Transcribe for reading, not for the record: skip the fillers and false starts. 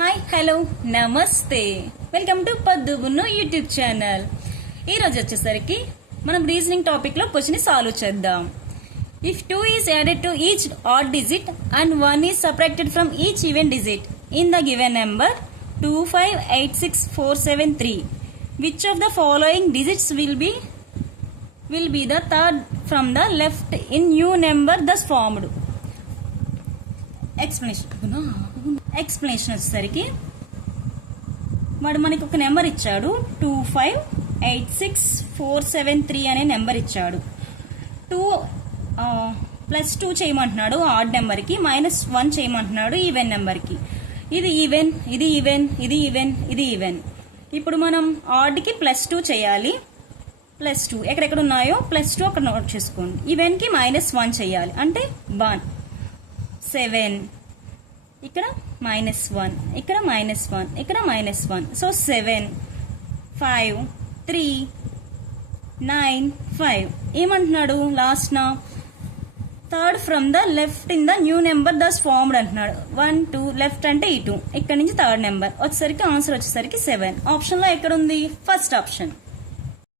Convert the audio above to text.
Hi hello నమస్తే, welcome to పద్దుగున్ను YouTube channel. ఈరోజు వచ్చేసరికి మనం రీజనింగ్ టాపిక్ లో క్వశ్చన్ సాల్వ్ చేద్దాం. If 2 is added to each odd digit and 1 is subtracted from each even digit in the given number 2586473, which of the following digits will be the third from the left in new number thus formed? Explanation వచ్చేసరికి వాడు మనకి ఒక number ఇచ్చాడు, 2586473 అనే number ఇచ్చాడు. 2+2 చేయమంటున్నాడు add నెంబర్కి, -1 చేయమంటున్నాడు ఈవెన్ నెంబర్కి. ఇది ఈవెన్, ఇది ఈవెన్, ఇది ఈవెన్, ఇది ఈవెన్. ఇప్పుడు మనం ఆడ్కి +2 చేయాలి. +2 ఎక్కడెక్కడ ఉన్నాయో +2 అక్కడ నోట్ చేసుకోండి. ఈవెన్కి -1 చేయాలి అంటే 1, 7, ఇక్కడ -1, ఇక్కడ -1, ఇక్కడ -1. సో 7, 5, 3, 9, 5. ఏమంటున్నాడు లాస్ట్ నా third from the left in the new number thus formed అంటున్నాడు. 1, 2 లెఫ్ట్ అంటే ఈ 2, ఇక్కడ నుంచి థర్డ్ నెంబర్ వచ్చేసరికి ఆన్సర్ వచ్చేసరికి 7. ఆప్షన్ లో ఎక్కడ ఉంది? First option.